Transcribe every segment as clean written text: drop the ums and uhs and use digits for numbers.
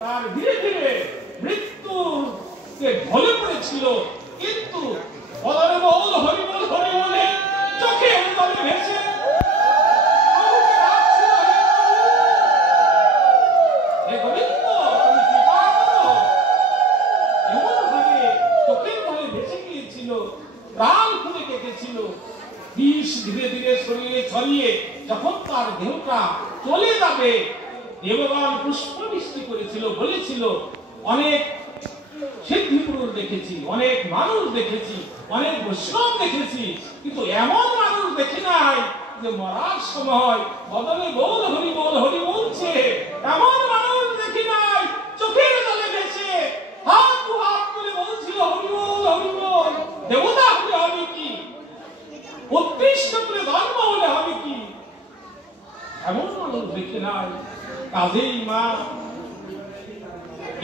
তার ধীরে ধীরে মৃত্যুকে ঢলে পড়েছিল, কিন্তু বদলে বল হরিবল হরিবলে চোখে জলে ভেসে প্রাণ খুলে কেটেছিল। বিষ ধীরে ধীরে শরীরে ছড়িয়ে যখন তার দেহটা চলে যাবে, দেবগণ পুষ্প বৃষ্টি করেছিল, বলেছিল অনেক সিদ্ধি পুরুষ দেখেছি, অনেক মানুষ দেখেছি, অনেক বৈষ্ণব দেখেছি, কিন্তু এমন মানুষ দেখি নাই যে মরার সময় বদলে বল হরি বলছে। এমন মানুষ দেখি নাই চোখের জলে ভেসে হাত দু হাত করে বলছিল হরি বল। দেবতা হলে হবে কি, উৎকৃষ্ট করে ধর্ম হলে হবে কি, এমন মানুষ দেখি নাই। কাজেই মা,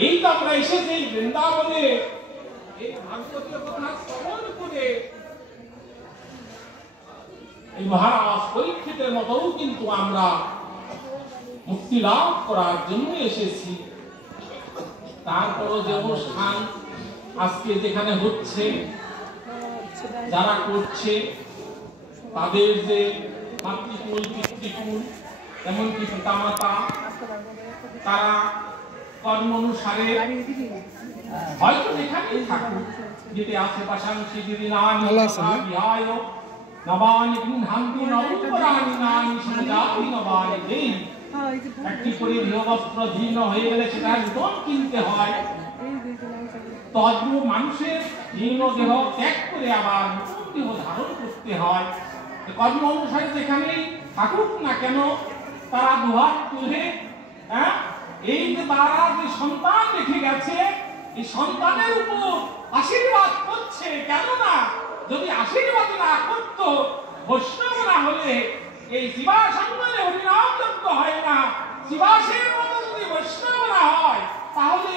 এই তো আমরা এসেছি বৃন্দাবনে, এই ভাগবতীয় কথা শ্রবণ করে এই মহারাজ পরীক্ষিতের মতো কিন্তু আমরা মুক্তি লাভ করার জন্য এসেছি। তারপরও যে অনুষ্ঠান আজকে যেখানে হচ্ছে, যারা করছে তাদের যে মাতৃকুল পিতৃকুল এমনকি পিতামাতা, তারা কর্ম অনুসারে হয়তো এখানেই থাকুক, যেতে আশেপাশাংশী দিদি নানি বিহায় নবানি গৃহান্তি নবপরাণি নানি সুজাতি নবানি দেই। একটি করে গৃহবস্ত্র জীর্ণ হয়ে গেলে সেটা নতুন কিনতে হয়। তদ্রূপ মানুষের জীর্ণ দেহ ত্যাগ করে আবার নতুন দেহ ধারণ করতে হয়। কর্ম অনুসারে যেখানেই থাকুক না কেন, তারা দুহাত তুলে এই যে তারা যে সন্তান রেখে গেছে, এই সন্তানের উপর আশীর্বাদ করছে। কেননা যদি আশীর্বাদ না করত, বৈষ্ণব না হলে এই শিবাসঙ্গনে হরিনাম যজ্ঞ হয় না। শিবাসের মতো যদি বৈষ্ণব না হয়, তাহলে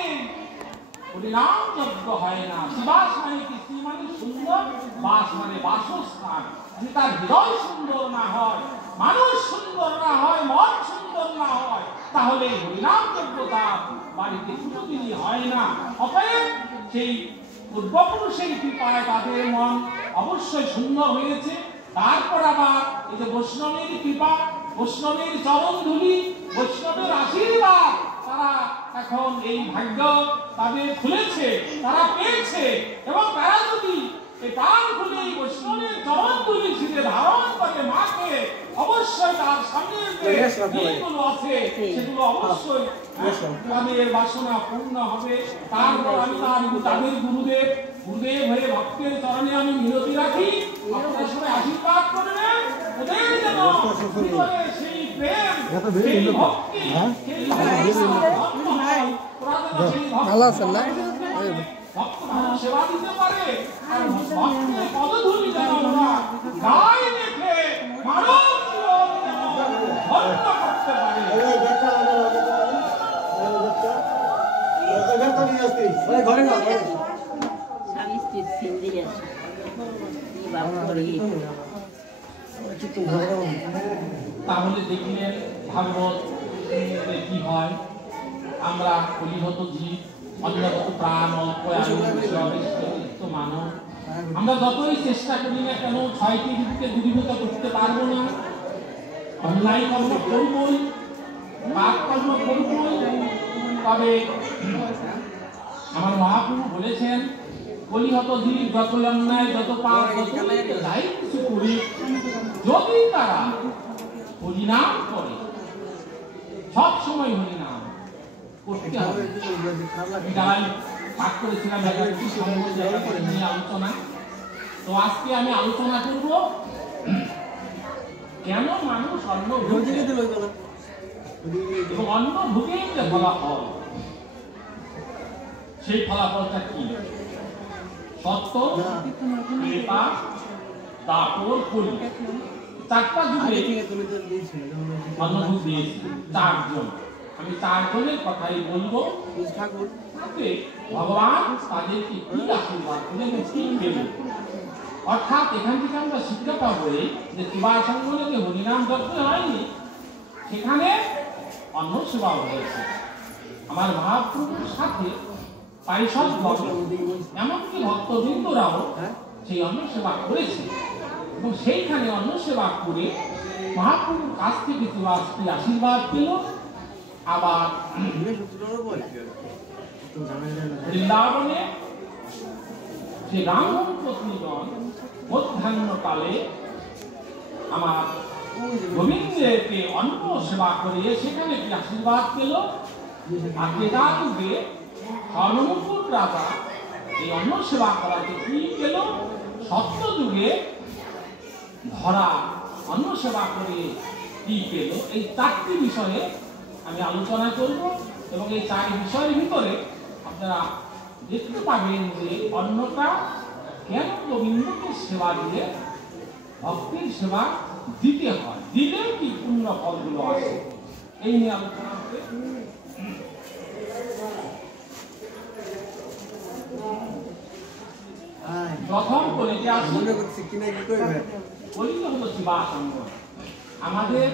হরিনাম যজ্ঞ হয় না। শিবাস মানে কি? শ্রী মানে সুন্দর, বাস মানে বাসস্থান। যদি তার হৃদয় সুন্দর না হয়, মানুষ সুন্দর না হয়, মন সুন্দর না হয়, তাহলে হরিনাম যজ্ঞ তার বাড়িতে কোনোদিনই হয় না। অতএব সেই পূর্বপুরুষের কৃপায় তাদের মন অবশ্যই সুন্দর হয়েছে। তারপর আবার এই যে বৈষ্ণবের কৃপা, বৈষ্ণবের চরণ ধুলি, বৈষ্ণবের আশীর্বাদ, তারা এখন এই ভাগ্য তাদের খুলেছে, তারা পেয়েছে। এবং তারা যদি এই প্রাণ খুলে এই বৈষ্ণবের চরণ ধুলি ছিঁড়ে ধারণ করে মাকে, অবশ্যই তার সামনের যে দিনগুলো আছে সেগুলো অবশ্যই তাদের বাসনা পূর্ণ হবে। তারপর আমি তাদের গুরুদেব হয়ে ভক্তের চরণে আমি মিনতি রাখি, আপনারা সবাই আশীর্বাদ করবেন। ওদের যেন সেই প্রেম, সেই ভক্তি, সেই সেবা দিতে পারে। আর ভক্তের পদধূলি যেন আমরা গায়ে রেখে মানব ধন্য করতে পারি। তাহলে দেখলেন ভাগবত কি হয়। আমরা কলিহত জীব, অন্যগত প্রাণ, অল্প মানব, আমরা যতই চেষ্টা করি না কেন ছয়টি ঋতুকে দূরীভূত করতে পারবো না। অন্যায় কর্ম করবই, পাপ কর্ম করবই। তবে আমার মহাপ্রভু বলেছেন, কলিহত জীব যত অন্যায়, যত পাপ, যাই কিছু করি, যদি তারা হরিনাম করে, সব সময় হরিনাম করতে হবে। যারাই পাঠ করেছিলাম আলোচনা, তো আজকে আমি আলোচনা করব কেন মানুষ অন্ন এবং অন্ন ভোগে যে ফলাফল, সেই ফলাফলটা কি? সত্য, কৃপা, তারপর কলি, চারটা যুগে অন্নভোগ দিয়েছি চারজন। আমি চারজনের কথাই বলবো। ভগবান তাদেরকে কি আশীর্বাদ দিলেন, কি পেলেন। অর্থাৎ এখান থেকে আমরা শিক্ষা পাবো যে শিবাসঙ্গনে যে হরিনাম যজ্ঞ হয়নি, সেখানে অন্ন সেবা হয়েছে। আমার মহাপ্রভুর সাথে পারিষদ এমনকি ভক্তবৃন্দরাও সেই অন্ন সেবা করেছে এবং সেইখানে অন্ন সেবা করে মহাপ্রভুর কাছ থেকে আশীর্বাদ পেল। আবার বৃন্দাবনে সেই ব্রাহ্মণ পত্নীগণ মধ্যাহ্নকালে আমার গোবিন্দকে অন্ন সেবা করে সেখানে কি আশীর্বাদ পেল। আর যুগে স্বর্ণমুকুট রাজা এই অন্ন সেবা করাতে কি পেল, সত্য যুগে ধরা অন্ন সেবা করে কি পেল। এই চারটি বিষয়ে আমি আলোচনা করব এবং এই চারটি বিষয়ের ভিতরে আপনারা দেখতে পাবেন যে অন্নটা কেন গোবিন্দকে সেবা দিয়ে ভক্তির সেবা দিতে হয়, দিলে কি পূর্ণ ফলগুলো আসে, এই নিয়ে আলোচনা হবে। প্রথম বলিতে আসি বলিতে হলো শিবা সঙ্গম। আমাদের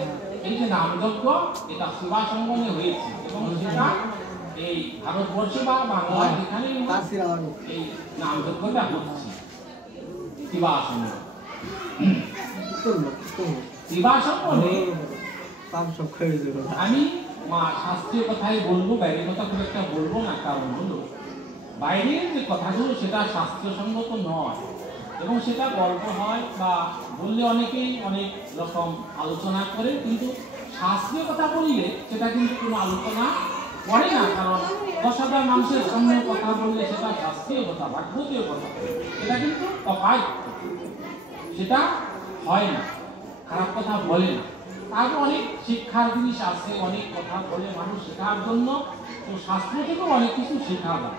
এই যে নামযজ্ঞ এটা শিবা সঙ্গমে হয়েছে এবং সেটা এই ভারতবর্ষে বা বাংলায় যেখানে এই নামযজ্ঞটা হচ্ছে শিবা সঙ্গম। শিবা সঙ্গমে আমি মা শাস্ত্রীয় কথাই বলবো, বাইরের কথা খুব একটা বলবো না, কারণ হলো বাইরের যে কথাগুলো সেটা শাস্ত্রীয় সঙ্গত নয় এবং সেটা গল্প হয় বা বললে অনেকেই অনেক রকম আলোচনা করে, কিন্তু শাস্ত্রীয় কথা বললে সেটা কিন্তু কোনো আলোচনা করে না, কারণ 10,000 মানুষের সামনে কথা বললে সেটা শাস্ত্রীয় কথা, ভাগবতীয় কথা, এটা কিন্তু অপায়, সেটা হয় না, খারাপ কথা বলে না। তারপর অনেক শিক্ষার জিনিস আছে, অনেক কথা বলে মানুষ শেখার জন্য, তো শাস্ত্র থেকেও অনেক কিছু শেখা যায়,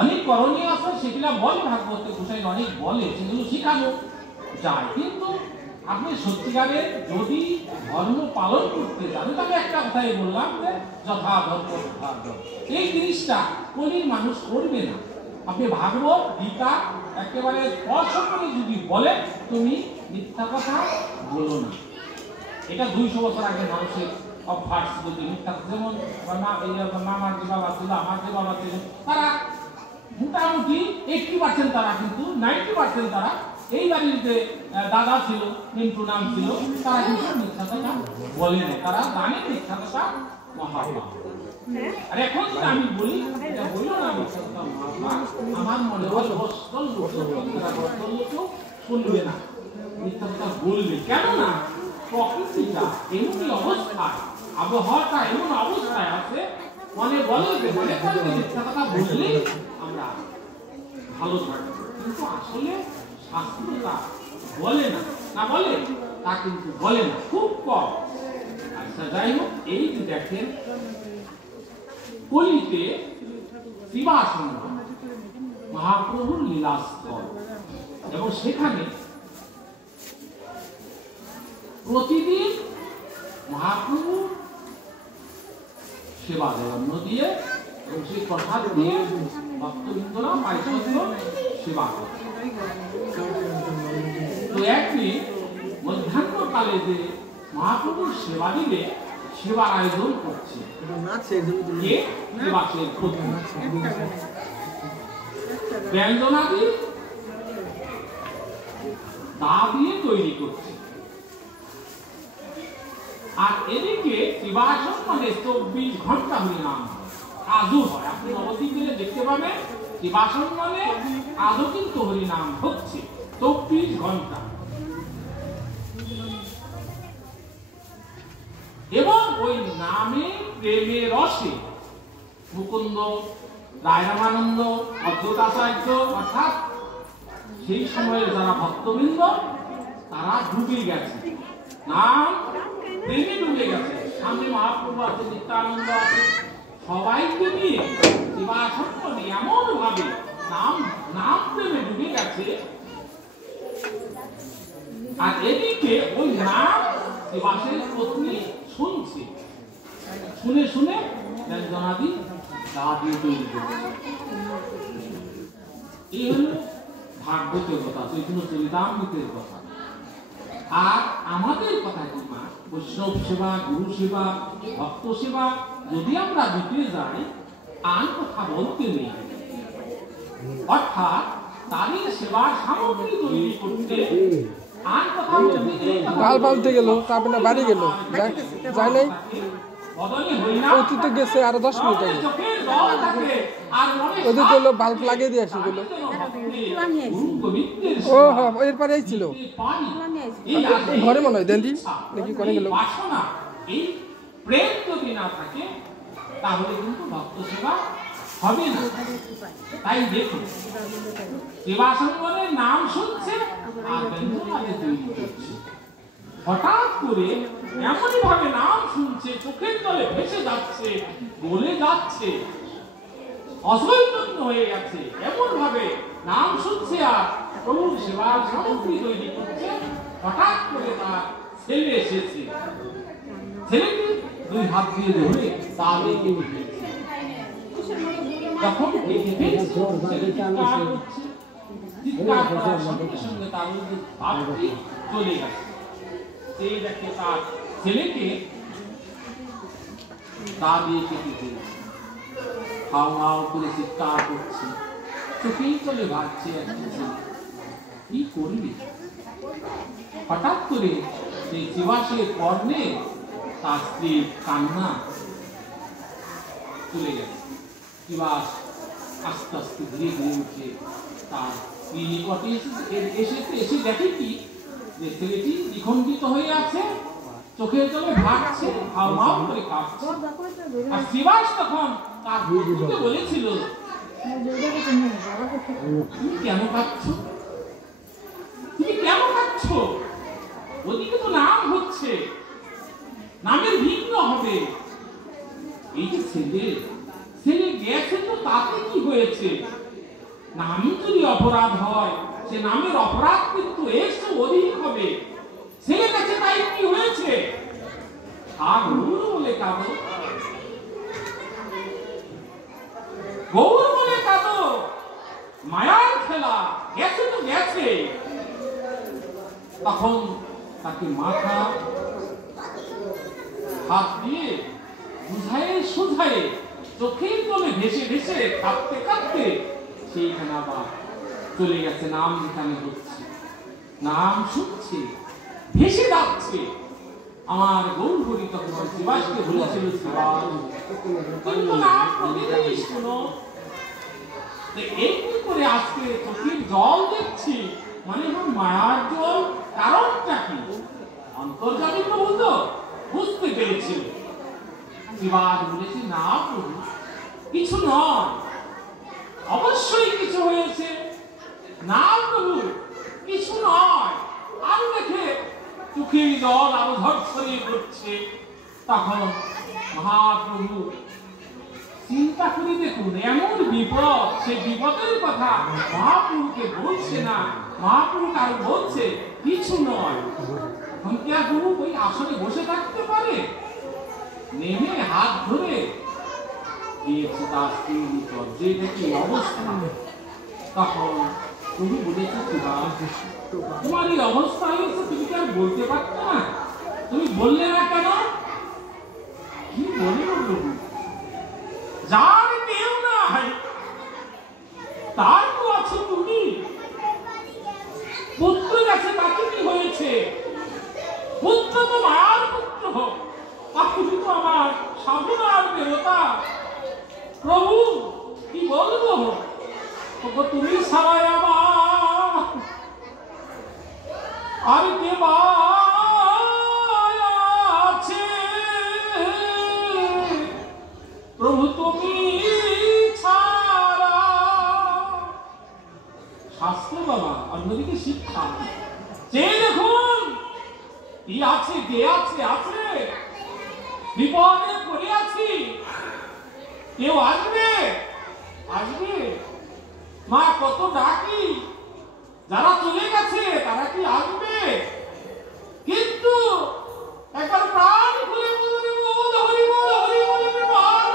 অনেক করণীয় আছে সেগুলো বলে ভাগবত গোসাই অনেক বলে, সেগুলো শেখানো যায়। কিন্তু আপনি সত্যিকারের যদি ধর্ম পালন করতে চান, তবে একটা কথাই বললাম যে যথা ধর্ম তথা ধর্ম, এই জিনিসটা কোনই মানুষ করবে না। আপনি ভাগবত গীতা একেবারে স্পষ্ট করে যদি বলে তুমি মিথ্যা কথা বলো না, এটা 200 বছর আগে মানুষের অভ্যাস ছিল যে মিথ্যা, যেমন মামার যে বাবা ছিল, আমার যে বাবা ছিল, তারা মোটামুটি 80% তারা, কিন্তু 90% তারা, এই বাড়ির যে দাদা ছিল মিন্টু নাম ছিল, তারা কিন্তু মিথ্যা কথা বলেনি, তারা জানে মিথ্যা কথা মহাপাপ। আর এখন যদি আমি বলি এটা বললো না মিথ্যা কথা মহাপাপ, আমার মনে হয় 10 লোক শুনবে না, মিথ্যা কথা বলবে। কেননা প্রকৃতিটা এমনই অবস্থায়, আবহাওয়াটা এমন অবস্থায় আছে, মনে বলে যে মিথ্যা কথা বললে আমরা ভালো থাকবো, কিন্তু আসলে শাস্ত্রটা বলে না, না বলে তা কিন্তু বলে না, খুব কম। আচ্ছা যাই হোক, এই যে দেখেন কলিতে শিবাসন মহাপ্রভুর লীলাস্থল এবং সেখানে প্রতিদিন মহাপ্রভু সেবা দেয় অন্ন দিয়ে এবং সেই প্রসাদ দিয়ে ভক্তবৃন্দরা পারিষদ সেবা করে। তো একদিন মধ্যাহ্নকালে যে মহাপ্রভুর সেবা দিলে সেবার আয়োজন করছে, ব্যঞ্জনাদি দা দিয়ে তৈরি করছে। আর এদিকে শিবাসন মানে 24 ঘন্টা হরিনাম আজও হয়, আপনি নবদ্বীপ গেলে দেখতে পাবেন শিবাসন মানে আজও কিন্তু হরিনাম হচ্ছে 24 ঘন্টা। এবং ওই নামে প্রেমে রসে মুকুন্দ, রায় রামানন্দ, অদ্বৈতাচার্য অর্থাৎ সেই সময়ের যারা ভক্তবৃন্দ তারা ডুবে গেছে, নাম প্রেমে ডুবে গেছে। সামনে মহাপ্রভু আছে, নিত্যানন্দ আছে, সবাইকে নিয়ে শিবাসন এমন ভাবে নাম প্রেমে ডুবে গেছে। আর এদিকে ওই নাম শিবাসের পত্নী শুনছে, শুনে শুনে ব্যঞ্জনাদি দা দিয়ে তৈরি করছে। এই হলো ভাগবতের কথা, চৈতন্য চরিতামৃতের কথা। আর আমাদের কথা কি মা, বৈষ্ণব সেবা, গুরু সেবা, ভক্ত সেবা, যদি আমরা দিতে যাই আন কথা বলতে নেই, অর্থাৎ তাদের সেবার সামগ্রী তৈরি করতে আন কথা বলতে নেই। ডাল পাল্টে গেল, তারপরে বাড়ি গেল, যায় নাই অতীতে গেছে আরো 10 মিনিট আগে। ওদের তো হলো বাল্ব লাগিয়ে দিয়ে আসি বললো। ও হ্যাঁ, এরপরে ছিল ঘরে মনে হয় দেন্দি নাকি করে গেল। এই প্রেম যদি না থাকে তাহলে কিন্তু ভক্ত সেবা হবে না। তাই দেখুন সেবা সঙ্গনের নাম শুনছে আর ব্যঞ্জনাদি তৈরি করছে। হঠাৎ করে এমনই ভাবে নাম শুনছে, চোখের তলে ভেসে যাচ্ছে, বলে যাচ্ছে, অসৈতন্য হয়ে গেছে। এমন ভাবে নাম শুনছে আর প্রভুর সেবার সামগ্রী তৈরি করছে। হঠাৎ করে তার ছেলে এসেছে, ছেলেকে 2 হাত দিয়ে ধরে তা দেখে দিয়েছে। যখন দেখে ফেলছে চিৎকার করছে, চিৎকার করার সঙ্গে সঙ্গে তার মধ্যে ভাবটি চলে গেছে। সেই দেখে তার ছেলেকে তা দিয়ে কেটে ফেলছে, হাও হাও করে চিৎকার করছে, চোখেই চলে ভাবছে একটা ছেলে কি করবি। হঠাৎ করে সেই জীবাশের কর্ণে তার স্ত্রীর কান্না চলে গেছে। জীবাস আস্তে আস্তে ধীরে ধীরে উঠে তার স্ত্রী নিকটে এসে দেখে কি যে ছেলেটি দ্বিখণ্ডিত হয়ে আছে, চোখের জলে ভাগছে, হাও হাও করে কাঁপছে। আর জীবাস তখন তার পুত্রকে বলেছিল, তুমি কেন কাঁদছো, তুমি কেন কাঁদছো? ওদিকে তো নাম হচ্ছে, নামের ভিন্ন হবে। এই যে ছেলে গেছে তো তাতে কি হয়েছে? নাম যদি অপরাধ হয় সে নামের অপরাধ কিন্তু একটু অধিক হবে। ছেলে গেছে তাই কি হয়েছে? আর গৌর বলে কাঁদো, গৌর বলে কাঁদো, মায়ার খেলা, গেছে তো গেছে। তখন তাকে মাথা হাত দিয়ে বুঝায়ে সুঝায়ে চোখের জলে ভেসে ভেসে কাঁদতে কাঁদতে সেইখানে আবার চলে গেছে। নাম যেখানে হচ্ছে, নাম শুনছে, ভেসে যাচ্ছে। আমার গৌরহরি তখন শিবাসকে বলেছিল, শিবাস কিন্তু নাম প্রতিদিনই শোনো, এমনি করে আজকে চোখের জল দেখছি, মানে মায়ার জল, কারণটা কি? অন্তর্যামী প্রভু তো বুঝতে পেরেছিল। শিবাস বলেছি, না প্রভু কিছু নয়, অবশ্যই কিছু হয়েছে। না প্রভু কিছু নয়। আর দেখে চোখের জল আরো ঝরঝরিয়ে পড়ছে। তখন মহাপ্রভু চিন্তা করে দেখুন, এমন বিপদ, সে বিপদের কথা মহাপ্রভুকে বলছে না, মহাপ্রভু আর বলছে কিছু নয়। এখন কি আর প্রভু ওই আসনে বসে থাকতে পারে? নেমে হাত ধরে দিয়েছে তার স্ত্রীর নিকট, যে দেখি অবস্থা। তখন তুমি বলেছো, তোমার এই অবস্থা হয়েছে, তুমি কি আর বলতে পারতো না? তুমি বললে না কেন? কি বলল প্রভু? যার কেউ নাই তার তো আছো তুমি। পুত্র গেছে তাকে কি হয়েছে? পুত্র তো মায়ার পুত্র, আর তুমি তো আমার সাধনার দেবতা। প্রভু কি বলবো, তুমি ছাড়াই আমার আর কে আছে? প্রভু তুমি ছাড়া। শাস্ত্র বাবা, অন্যদিকে শিক্ষা। চেয়ে দেখুন কি আছে, কে আছে? আছে বিপদে পড়ে আছি, কেউ আসবে? আসবে। মা কত ডাকি, যারা চলে গেছে তারা কি আসবে? কিন্তু একবার প্রাণ খুলে বলবে, বল হরি বল, হরি বল।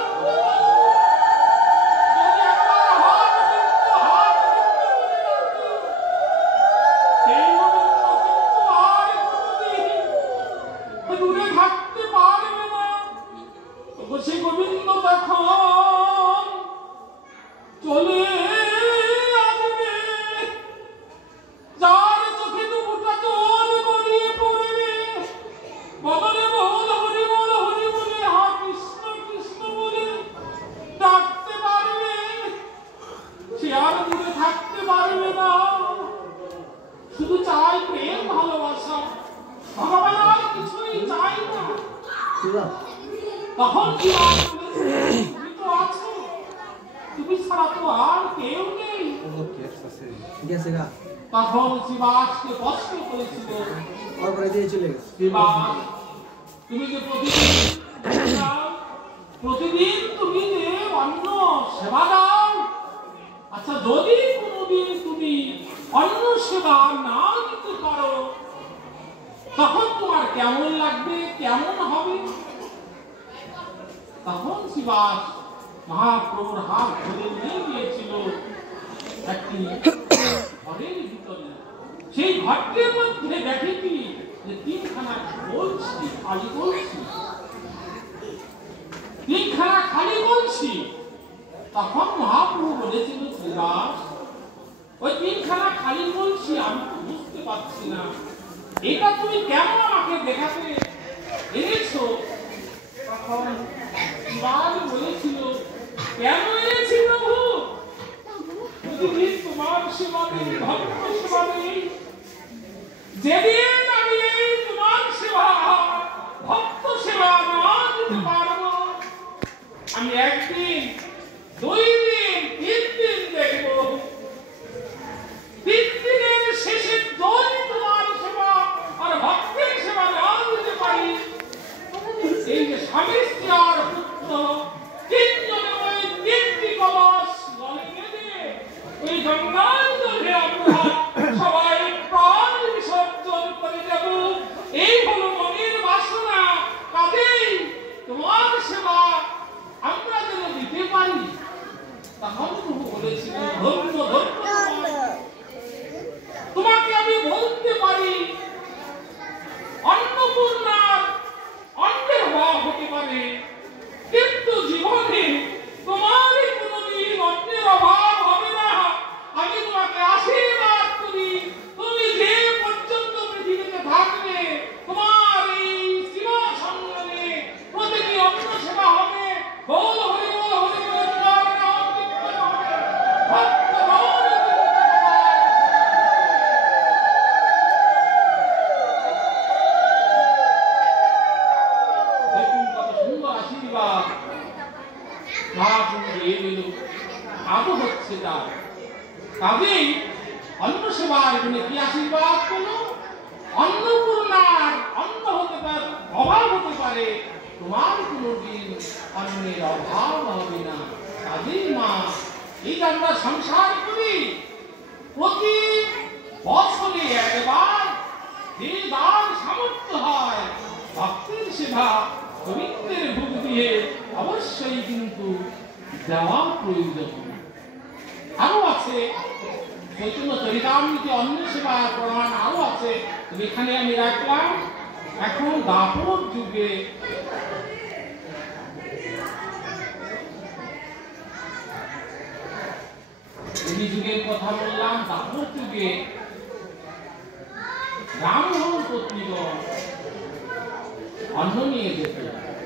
দূরে থাকতে পারবে না। সেই গোবিন্দ তুমি ছাড়া তো আর কেউ নেই। তখন শিবাসকে কষ্ট করেছিল, শিবাস তুমি যে প্রতিদিন তুমি যে অন্ন সেবা দাও, আচ্ছা যদি কোনোদিন তুমি অন্ন সেবা না দিতে পারো তখন তোমার কেমন লাগবে, কেমন হবে? তখন শিবাস মহাপ্রভুর হাত ধরে নিয়ে গিয়েছিল একটি ঘরের ভিতরে। সেই ঘরটির মধ্যে দেখে কি যে তিনখানা বলছি খালি বলছি, তিনখানা খালি বলছি। তখন মহাপ্রভু বলেছিল, শিবাস ওই তিনখানা খালি বলছি আমি তো বুঝতে পারছি না, এটা তুমি কেমন আমাকে দেখাতে এনেছো? তখন শিবাস বলেছিল, কেন এনেছি প্রভু? যদি তোমার সেবা নেই, ভক্ত সেবা নেই, যেদিন আমি এই তোমার সেবা ভক্ত সেবা না দিতে পারবো, আমি একদিন, দুই দিন, তিন দিন দেখবো, তিন দিনের শেষে যদি তোমার সেবা আর ভক্তের সেবা না দিতে পারি, এই যে স্বামী স্ত্রী আর পুত্র তিনজনে ওই তিনটি কলস গলে বেঁধে ওই গঙ্গার জলে আমরা সবাই প্রাণ বিসর্জন করে যাব, এই হলো মনের বাসনা। কাজেই তোমার সেবা আমরা যেন দিতে পারি। তখন প্রভু বলেছিল, ধন্য ধন্য তোমাকে আমি বলতে পারি অন্নপূর্ণার অন্নের অভাব হতে পারে, কিন্তু জীবনে তোমার কোনোদিন অন্নের অভাব হবে না। আমি তোমাকে আশীর্বাদ করি, তুমি যে পর্যন্ত পৃথিবীতে থাকবে তোমার এই সেবা সঙ্গে প্রতিটি অন্ন সেবা হবে। বল হরি বল, হরি বল, নাম নাম কীর্তন হবে, ভক্ত গণ আশীর্বাদ মহাপ্রভু দিয়ে দিল। আদৌ হচ্ছে তার কাজেই অন্ন সেবার গুণে কি আশীর্বাদ করলো? অন্নপূর্ণার অন্ন হতে পারে, অভাব হতে পারে, তোমার কোনোদিন অন্নের অভাব হবে না। কাজেই মা, এই যে আমরা সংসার করি, প্রতি বছরে একবার যে দান সামর্থ্য হয় ভক্তের সেবা গোবিন্দের ভোগ দিয়ে অবশ্যই কিন্তু দেওয়া প্রয়োজন। আরো আছে চৈতন্য চরিতামৃতে অন্ন সেবা প্রমাণ আরো আছে, এখানে আমি রাখলাম। এখন দাপর যুগে যুগের কথা বললাম, দাপর যুগে ব্রাহ্মণ পত্নীগণ অন্ন নিয়ে যেত,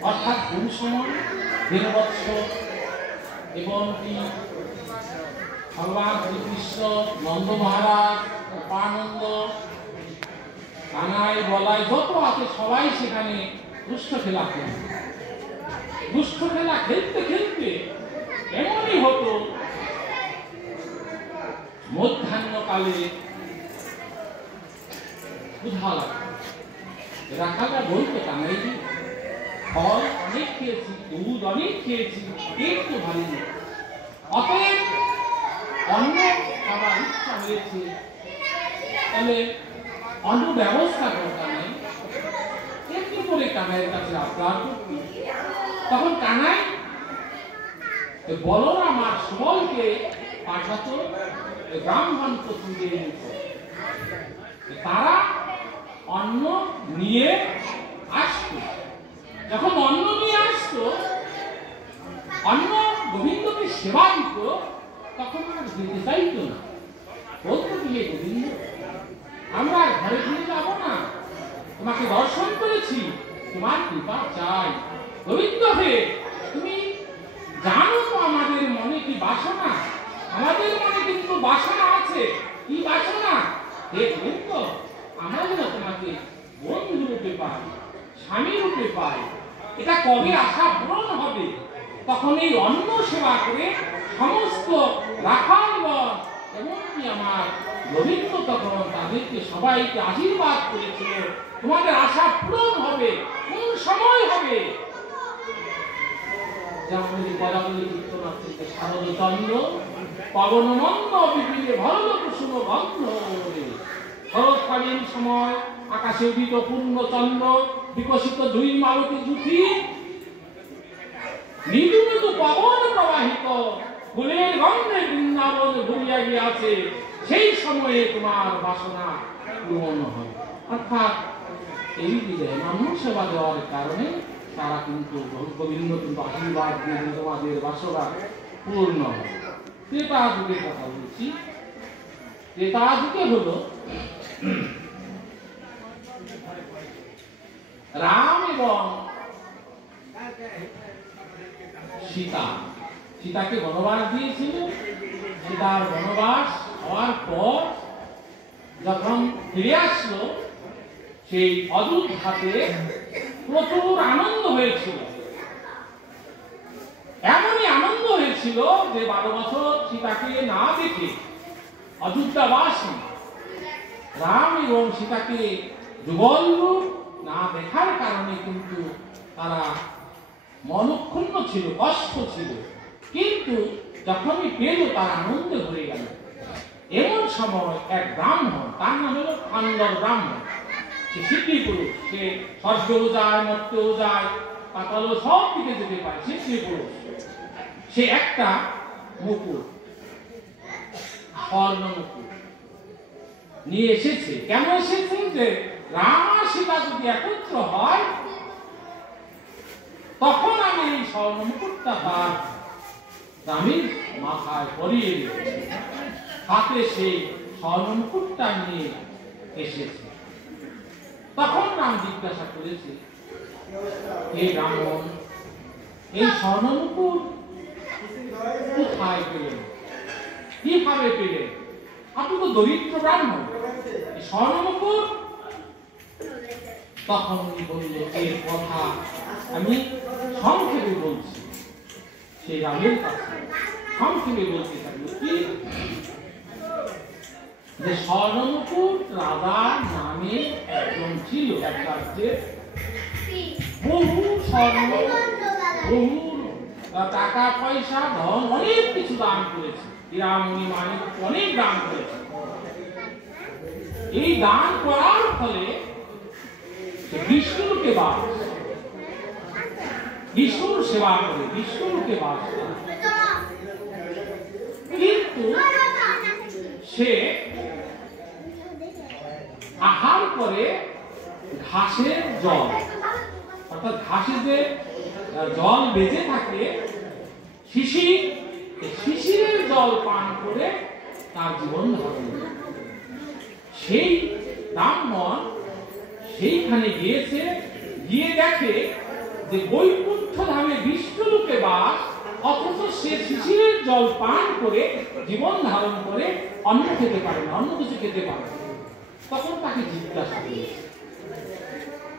অর্থাৎ কোন সময় দেববৎস এবং কি ভগবান শ্রীকৃষ্ণ, নন্দ মহারাজ, উপানন্দ, কানাই, বলাই যত আছে সবাই সেখানে দুষ্ট খেলা খেলত। দুষ্ট খেলা খেলতে খেলতে এমনই হতো মধ্যাহ্নকালে ক্ষুধা লাগতো। রাখাটা বলতো, কানাই ফল অনেক খেয়েছি, দুধ অনেক খেয়েছি, একটু ভালো নেই, অতএব অন্য খাবার ইচ্ছা হয়েছে, তাহলে অন্য ব্যবস্থা করতে নেই। এমনি করে কানাইয়ের কাছে আবদার করত। তখন কানাই বলরাম আর সুবলকে পাঠাতো ব্রাহ্মণ পত্নীদের নিকট। তারা অন্ন নিয়ে আসতো। যখন অন্ন নিয়ে আসতো, অন্ন গোবিন্দকে সেবা দিত, তখন আর দিতে চাইতো না। বলতো কি, গোবিন্দ আমরা ঘরে ফিরে যাবো না, তোমাকে দর্শন করেছি, তোমার কৃপা চাই। গোবিন্দ হে, তুমি জানো তো আমাদের মনে কি বাসনা, আমাদের মনে কিন্তু বাসনা আছে। কি বাসনা? হে গোবিন্দ, আমরা যেন তোমাকে বন্ধু রূপে পাই, স্বামী রূপে পাই, এটা কবে আশা পূরণ হবে? তখন এই অন্ন সেবা করে সমস্ত রাখালগণ এমনকি আমার গোবিন্দ তখন তাদেরকে সবাইকে আশীর্বাদ করেছিল, তোমাদের আশা পূরণ হবে। কোন সময় হবে? যেমন পদাবলী চিত্রনাথকে শারদচন্দ্র পবনমন্দ বিপিনে ভরল কুসুম গন্ধ। শরৎকালীন সময় আকাশে উদিত পূর্ণচন্দ্র, বিকশিত দুই মালতী জুথি, মৃদু মৃদু পবন প্রবাহিত, ফুলের গন্ধে বৃন্দাবন ভরিয়া গিয়াছে। সেই সময়ে তোমার বাসনা পূরণ হবে। অর্থাৎ এই দিনে মানুষ সেবা দেওয়ার কারণে তারা কিন্তু গোবিন্দ কিন্তু আশীর্বাদ দিয়ে তোমাদের বাসনা পূর্ণ হবে। ত্রেতা যুগের কথা বলছি। ত্রেতা যুগে হলো রাম এবং সীতা। সীতাকে বনবাস দিয়েছিল। সীতার বনবাস হওয়ার পর যখন ফিরে আসলো, সেই অযোধ্যাতে প্রচুর আনন্দ হয়েছিল। এমনই আনন্দ হয়েছিল যে 12 বছর সীতাকে না দেখে অযোধ্যাবাসী রাম এবং সীতাকে যুগল রূপ না দেখার কারণে কিন্তু তারা মনক্ষুণ্ণ ছিল, কষ্ট ছিল। কিন্তু যখনই পেল তার আনন্দে ভরে গেল। এমন সময় এক ব্রাহ্মণ, তার নাম হলো খান্ডর ব্রাহ্মণ, সে সিদ্ধি পুরুষ, সে স্বর্গেও যায়, মর্তেও যায়, পাতালও সব দিকে যেতে পারে, সিদ্ধি পুরুষ। সে একটা মুকুট, স্বর্ণ মুকুট নিয়ে এসেছে। কেন এসেছে? যে রাম আর সীতা যদি একত্র হয় তখন আমি এই স্বর্ণ মুকুটটা তার স্বামীর মাথায় পরিয়ে দেব। হাতে সেই স্বর্ণ মুকুটটা নিয়ে এসেছে। তখন রাম জিজ্ঞাসা করেছে, হে ব্রাহ্মণ, এই স্বর্ণ মুকুট কোথায় পেলেন, কিভাবে পেলেন? আপনি তো দরিদ্র ব্রাহ্মণ, এই স্বর্ণ মুকুট? তখন উনি বলল, এর কথা আমি সংক্ষেপে বলছি। সেই রামের কাছে সংক্ষেপে বলতে থাকলো কি, যে স্বর্ণমুকুট রাজার নামে একজন ছিল, এক রাজ্যে বহু স্বর্ণ, বহু টাকা পয়সা, ধন, অনেক কিছু দান করেছে। হীরামণি মানিক অনেক দান করেছে। এই দান করার ফলে বিষ্ণুকে বাস, বিষ্ণুর সেবা করে, বিষ্ণুকে বাস করে। কিন্তু সে আহার করে ঘাসের জল, অর্থাৎ ঘাসে যে জল বেঁচে থাকে, শিশির, শিশিরের জল পান করে তার জীবন ধারণ করে। সেই ব্রাহ্মণ সেইখানে গিয়েছে, গিয়ে দেখে যে বৈকুণ্ঠ ধামে বিষ্ণুলোকে বাস, অথচ সে শিশিরের জল পান করে জীবন ধারণ করে অন্ন খেতে পারে না, অন্য কিছু খেতে পারে না। তখন তাকে জিজ্ঞাসা করেছে,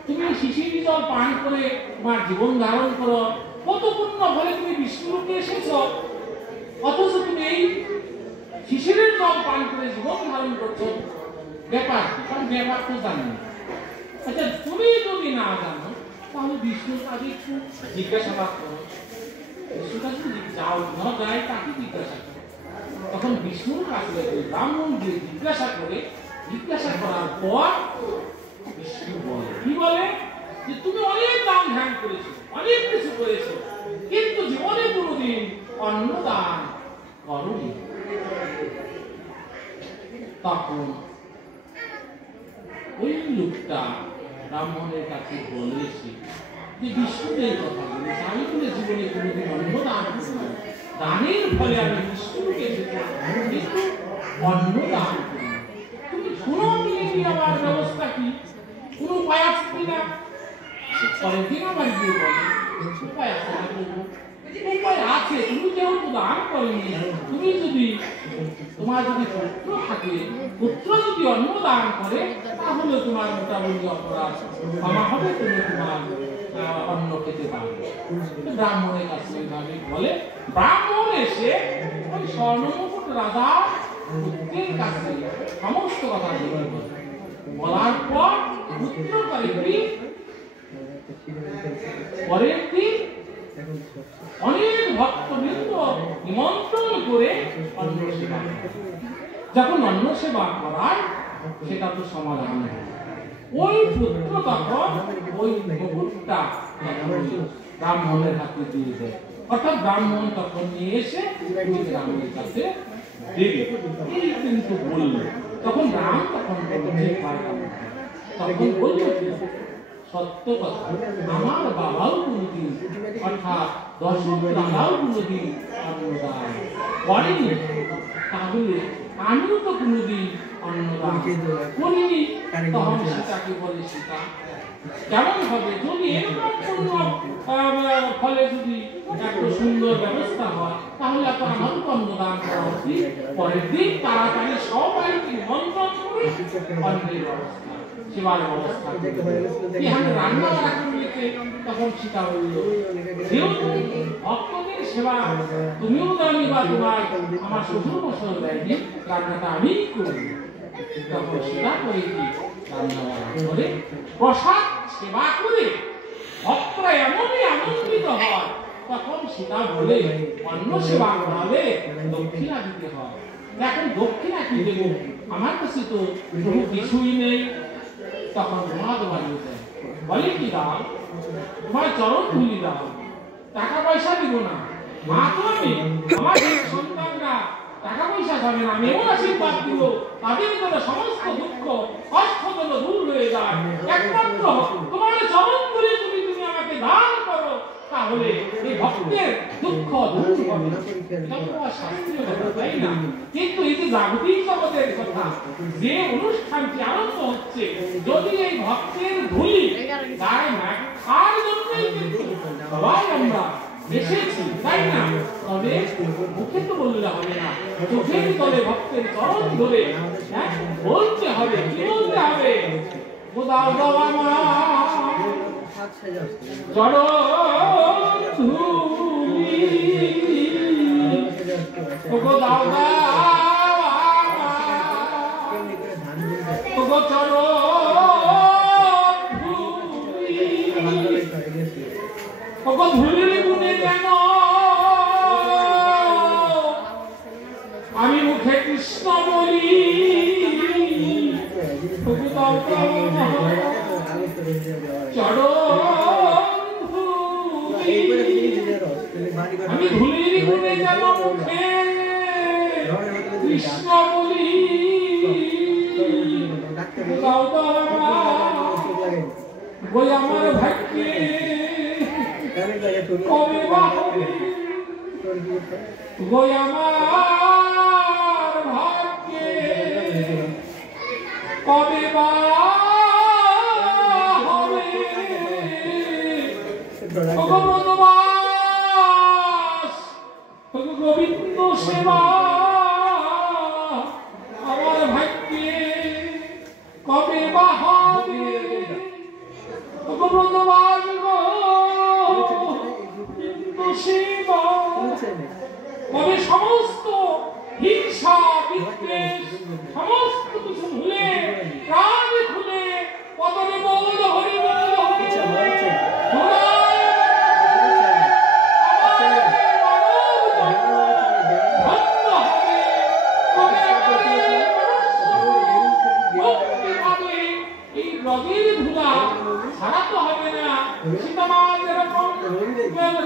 তুমি শিশির জল পান করে তোমার জীবন ধারণ করো, কত পুণ্য বলে তুমি বিষ্ণুলোকে এসেছ, অথচ তুমি এই শিশিরের জল পান করে জীবন ধারণ করছো, ব্যাপার কি? কারণ ব্যাপার তো জানি না। আচ্ছা, তুমি যদি না জানো তাহলে বিষ্ণুর কাছে একটু জিজ্ঞাসাবাদ করো। বিষ্ণুর কাছে যাও, না যায় তাকে জিজ্ঞাসা করো। তখন বিষ্ণুর কাছে ব্রাহ্মণ দিয়ে জিজ্ঞাসা করে, জিজ্ঞাসা করার পর বিষ্ণু বলে, কি বলে? যে তুমি অনেক দান ধ্যান করেছো, অনেক কিছু করেছো, কিন্তু জীবনে কোনোদিন অন্ন দান করোনি। তখন ওই লোকটা ব্রাহ্মণের কাছে বলেছে যে বিষ্ণুদের কথা বলেছে, আমি বলে জীবনে কোনোদিন অন্ন দান করি, দানের ফলে আমি বিষ্ণুকে কিন্তু অন্ন দান করি। তুমি শোনো কি আমার ব্যবস্থা কি, কোন উপায় আছে কিনা? পরের দিন আমার গিয়ে বলে, উপায় আছে না বলবো, উপায় আছে। তুমি যেহেতু দান করেনি, তুমি যদি তোমার যদি পুত্র থাকে, পুত্র যদি অন্ন দান করে, তাহলে তোমার মোটামুটি অপরাধ ক্ষমা হবে, তুমি তোমার অন্ন খেতে পারবে। ব্রাহ্মণের কাছে এইভাবে বলে, ব্রাহ্মণ এসে ওই স্বর্ণমুকুট রাজা পুত্রের কাছে সমস্ত কথা বলার পর পুত্র পরের দিন অনেক ভক্তবৃন্দ নিমন্ত্রণ করে অন্ন সেবা, যখন অন্ন সেবা করায় সেটা তো সমাধান হয়। ওই পুত্র তখন ওই মুকুটটা ব্রাহ্মণের হাতে দিয়ে দেয়, অর্থাৎ ব্রাহ্মণ তখন নিয়ে এসে রামের কাছে দেবে। এই কিন্তু বলল, তখন রাম তখন বলল সত্য কথা, আমার বাবাও কোনদিন অর্থাৎ দশরথ রাজাও কোনদিন অন্নদান করেনি, তাহলে আমিও তো কোনদিন অন্নদান করিনি। তখন সীতাকে বলে, সীতা কেমন হবে যদি এরকম ফলে যদি একটা সুন্দর ব্যবস্থা হয়, তাহলে তো আমার অন্নদান করা উচিত। পরের দিন তাড়াতাড়ি সবাইকে নিমন্ত্রণ করে অন্নের ব্যবস্থা, সেবার ব্যবস্থা এখানে রান্না রাখতে। তখন সীতা বলল, যেহেতু ভক্তদের সেবা তুমিও জানি বা তোমার আমার শ্বশুর মশাই দেয়নি, রান্নাটা আমিই করি। তখন সেবা করে কি রান্না করে প্রসাদ সেবা করে ভক্তরা এমনই আনন্দিত হয়। তখন সীতা বলে, অন্ন সেবা করালে দক্ষিণা দিতে হয়। এখন দক্ষিণা কি দেবো, আমার কাছে তো কোনো কিছুই নেই। তখন মহাদ বাড়িয়ে দেয়, বলে কি দাও, তোমার চরণ ধুলি দাও, টাকা পয়সা দিব না। মা তো আমি, আমার সন্তানরা টাকা পয়সা খাবে না, আমি এমন আশীর্বাদ দিব তাদের ভিতরে সমস্ত দুঃখ কষ্ট যেন দূর হয়ে যায়। একমাত্র তোমার চরণ ধুলি তুমি আমাকে দান করো, তাহলে এই ভক্তের দুঃখ দূর হবে। এটা তোমার শাস্ত্রীয় কথা, তাই না? কিন্তু এই যে জাগতিক জগতের কথা, যে অনুষ্ঠানটি আরম্ভ হচ্ছে, যদি এই ভক্তের ধুলি গায়ে মাখার জন্যই কিন্তু সবাই আমরা এসেছি, তাই না? তবে মুখে তো বললে হবে না, চোখের তলে ভক্তের চরণ ধরে বলতে হবে। কি বলতে হবে? দাও দাও আমার চরণ ধুলি, ওগো দাও দাও ওগো চরণ ধুলি, ওগো ধুলির গুণে কেন আমি মুখে কৃষ্ণ বলি, ওগো দাও দাও আমি ধুলির গুণে যেন মুখে কৃষ্ণ বলি, বই আমার ভাগ্যে কবে বা হবে, বই আমার ভাগ্যে কবে বা গোবিন্দ সেবা আমার ভাগ্যে কবে বা হবে, কবে সমস্ত হিংসা বিদ্বেষ সমস্ত কিছু ভুলে প্রাণ খুলে পদরে বল হরি বল হরি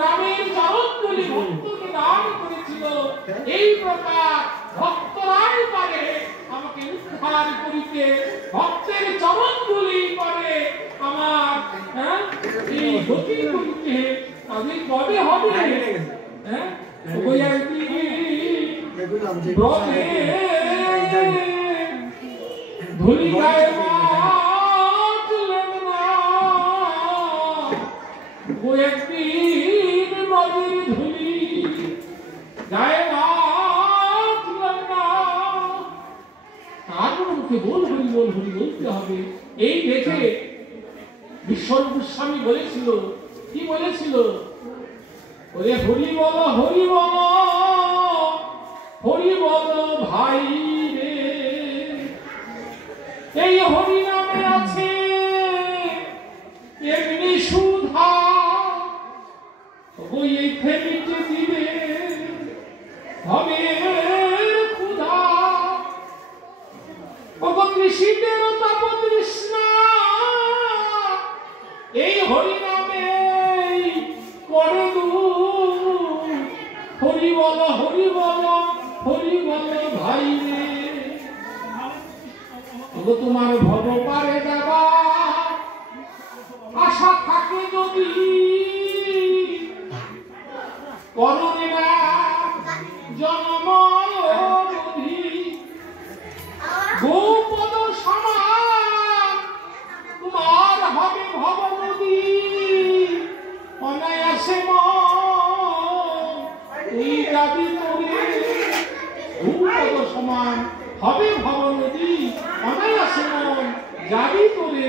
রামের চরণগুলি ভক্তকে দান করেছিল। এই প্রকার ভক্তরাই পারে আমাকে উদ্ধার করিতে, ভক্তের চরণগুলি পারে আমার এই গতি করিতে। তাদের কবে হবে? ধুলি গায়ে একদিন নদীর ধুলি গায়ে মাখলাম না, তারপর মুখে বল হরি বল হরি বলতে হবে। এই দেখে বিশ্বরূপ গোস্বামী বলেছিল, কি বলেছিল? ওরে হরি বল হরি বল ভাই রে, এই হরি নামে আছে এমনি সুধা, ওই এই ফেলিতে দিবে হবে ক্ষুধা। ওগো কৃষিদের তপতৃষ্ণা, এই হরি নামে করে দূর। হরি বল হরি বল হরি বল ভাই রে, ওগো তোমার ভব পারে যাবা আশা থাকে যদি, করুণে না জন্ম গোপদ সমান তোমার হবে ভব নদী। অনায়াসে এই দাবি করে গোপদ সমান হবে ভব নদী, অনায়াসে যাবি করে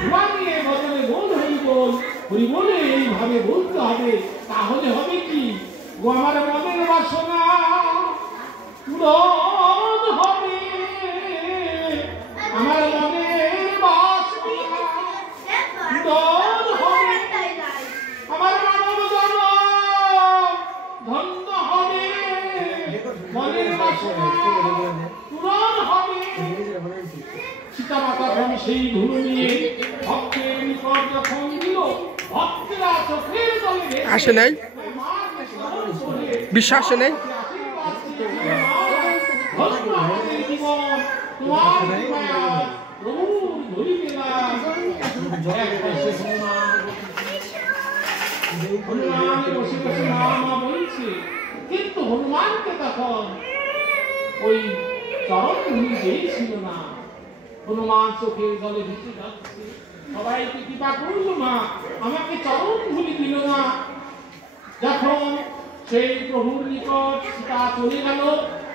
ধোয়া নিয়ে বদলে বল হরি বল, হরি বলে এইভাবে বলতে হবে। তাহলে হবে কি ও আমার মনের বাসনা পূরণ হবে, আমার মনের বাসনা পূরণ হবে, আমার মানব জন্ম ধন্য হবে, মনের বাসনা পূরণ হবে। সীতা মাতা সেই ধুলো নিয়ে ভক্তের নিকট যখন দিল, ভক্তেরা চোখের জলে আসে নাই, বিশ্বাসে নেই। কিন্তু হনুমানকে তখন ওই চরণ ভূমি ছিল না। হনুমান চোখের জলে ভিজে যাচ্ছে, সবাইকে কৃপা করলো না, আমাকে চরণ ভূমি দিল না। যখন সেই প্রভুর নিকট সীতা চলে গেল,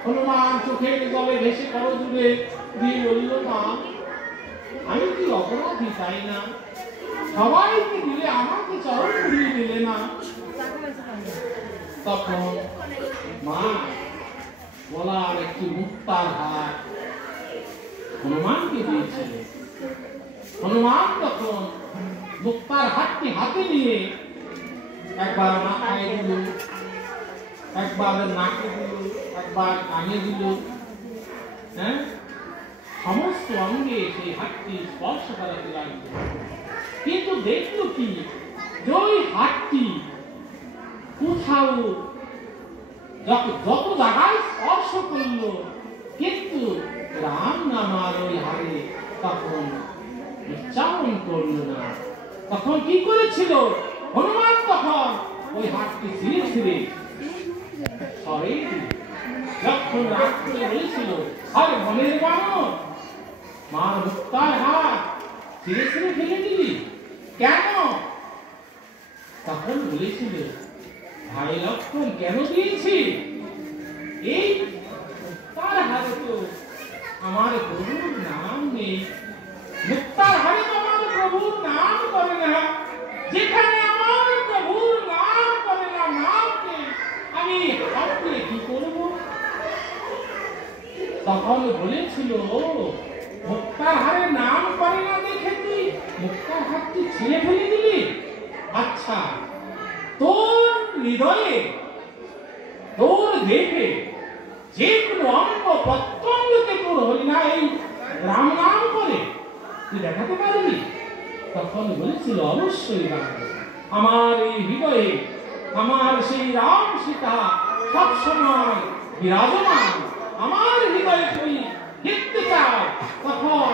হনুমান চোখের জলে ভেসে করো দূরে দিয়ে বলল, মা আমি কি অপরাধী তাই না? সবাইকে দিলে আমাকে চরণ ভূমি দিলে না। তখন মা বলার একটি মুক্তার হাত হনুমানকে দিয়েছিল। হনুমান তখন মুক্তার হাতটি হাতে নিয়ে একবার মাথায় দিল, একবার নাকে দিল, একবার কানে দিল, হ্যাঁ, সমস্ত অঙ্গে সেই হাতটি স্পর্শ করাতে লাগলো। কিন্তু দেখলো কি, ওই হাতটি কোথাও যত জায়গায় স্পর্শ করলো, কিন্তু রাম নামার ওই হাতে তখন উচ্চারণ করলো না। তখন কি করেছিল হনুমান? তখন ওই হাতটি ছিঁড়ে ছিঁড়ে সরে যখন রাগ করে বলেছিল, আরে মনের বানর, মা মুক্তার হাত ছিঁড়ে ছিঁড়ে ফেলে দিলি কেন? তখন বলেছিল, ভাই লক্ষ্মণ কেন দিয়েছি? এই তার হাতে তো আমার প্রভুর নাম নেই, মুক্তার হাতে তো আমার প্রভুর নাম করে না। যেখানে আমার প্রভুর নাম করে না, নামকে আমি হাতে কি করব? তখন বলেছিল, মুক্তার হারে নাম করে না দেখে তুই মুক্তার হাতটি ছিঁড়ে ফেলে দিলি? আচ্ছা, তোর হৃদয়ে, তোর দেহে যে কোনো অঙ্গ প্রত্যঙ্গতে তোর হলি না এই রাম নাম করে তুই দেখাতে পারবি? তখন বলেছিল, অবশ্যই আমার এই হৃদয়ে আমার সেই রাম সীতা সবসময় বিরাজমান। আমার হৃদয়ে তুই দেখতে চাও, তখন